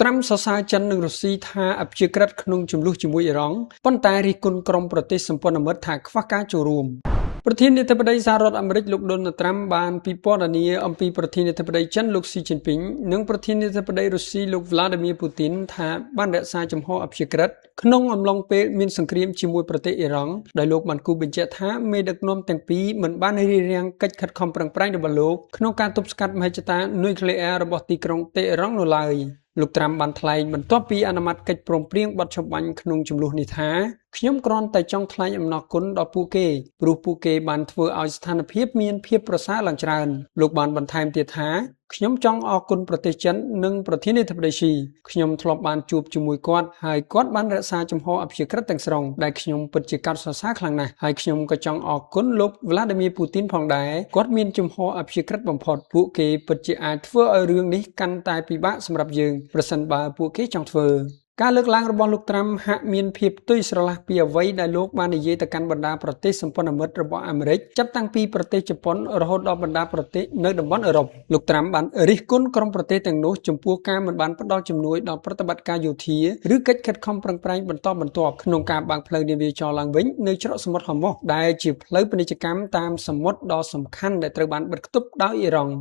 ត្រាំសរសើរចិននិងរុស្ស៊ីថាអព្យាក្រឹតក្នុងចំនួនជាមួយអ៊ីរ៉ង់ប៉ុន្តែរិះគន់ក្រុមប្រទេសសម្ព័ន្ធមិត្តថាខ្វះការចូលរួមប្រធានាធិបតីសហរដ្ឋអាមេរិកលោកដូណាល់ត្រាំបានពិពណ៌នាអំពីប្រធានាធិបតីចិនលោកស៊ីជីនពីងនិងប្រធានាធិបតីរុស្ស៊ីលោកវ្លាឌីមៀពូទីនថាបានរក្សាជំហរអព្យាក្រឹតក្នុងអំឡុងពេលមានសង្គ្រាមជាមួយប្រទេសអ៊ីរ៉ង់ដោយលោកបានគូបញ្ជាក់ថាមេដឹកនាំទាំងពីរមិនបានរារាំងកិច្ចខិតខំប្រឹងប្រែងរបស់លោកក្នុងការទប់ស្កាត់មហិច្ឆតានុយក្លេអ៊ែររបស់ទីក្រុងតេហឺរ៉ង់នោះឡើយលោកត្រាំបានថ្លែងបន្ទាប់ពីអនុម័តកិច្ចព្រមព្រៀងបទចម្បាញ់ក្នុងចំនួននេះថាខ្ញុំគ្រាន់តែចង់ថ្លែងអំណរគុណដល់ពួកគេព្រោះពួកគេបានធ្វើឲ្យស្ថានភាពមានភាពប្រសើរឡើងច្រើនលោកបានបន្ថែមទៀតថាខ្ញុំចង់អរគុណប្រទេសចិននិងប្រធានាធិបតីស៊ីខ្ញុំធ្លាប់បានជួបជាមួយគាត់ហើយគាត់បានរក្សាជំហរអព្យាក្រឹតទាំងស្រុងដែលខ្ញុំពិតជាកោតសរសើរខ្លាំងណាស់ហើយខ្ញុំក៏ចង់អរគុណលោកវ្លាឌីមៀពូទីនផងដែរគាត់មានជំហរអព្យាក្រឹតបំផុតពួកគេពិតជាអាចធ្វើឲ្យរឿងនេះកាន់តែពិបាកសម្រាប់យើងប្រសិនបើពួកគេចង់ធ្វើការលើកឡើងរបស់លោកត្រាំហាក់មានភាពទុយស្រឡះពីអ្វីដែលលោកបាននិយាយទៅកាន់បណ្ដាប្រទេសសម្ព័ន្ធមិត្តរបស់អាមេរិកចាប់តាំងពីប្រទេសជប៉ុនរហូតដល់បណ្ដាប្រទេសនៅតំបន់អឺរ៉ុបលោកត្រាំបានរិះគន់ក្រុមប្រទេសទាំងនោះចំពោះការមិនបានផ្ដល់ជំនួយដល់ប្រតិបត្តិការយោធាឬកិច្ចខិតខំប្រឹងប្រែងបន្តបន្ទាប់ក្នុងការបើកផ្លូវនាវាចរឡើងវិញនៅច្រកសមុទ្រហូម៉ូសដែលជាផ្លូវពាណិជ្ជកម្មតាមសមុទ្រដ៏សំខាន់ដែលត្រូវបានបិទគប់ដោយអ៊ីរ៉ង់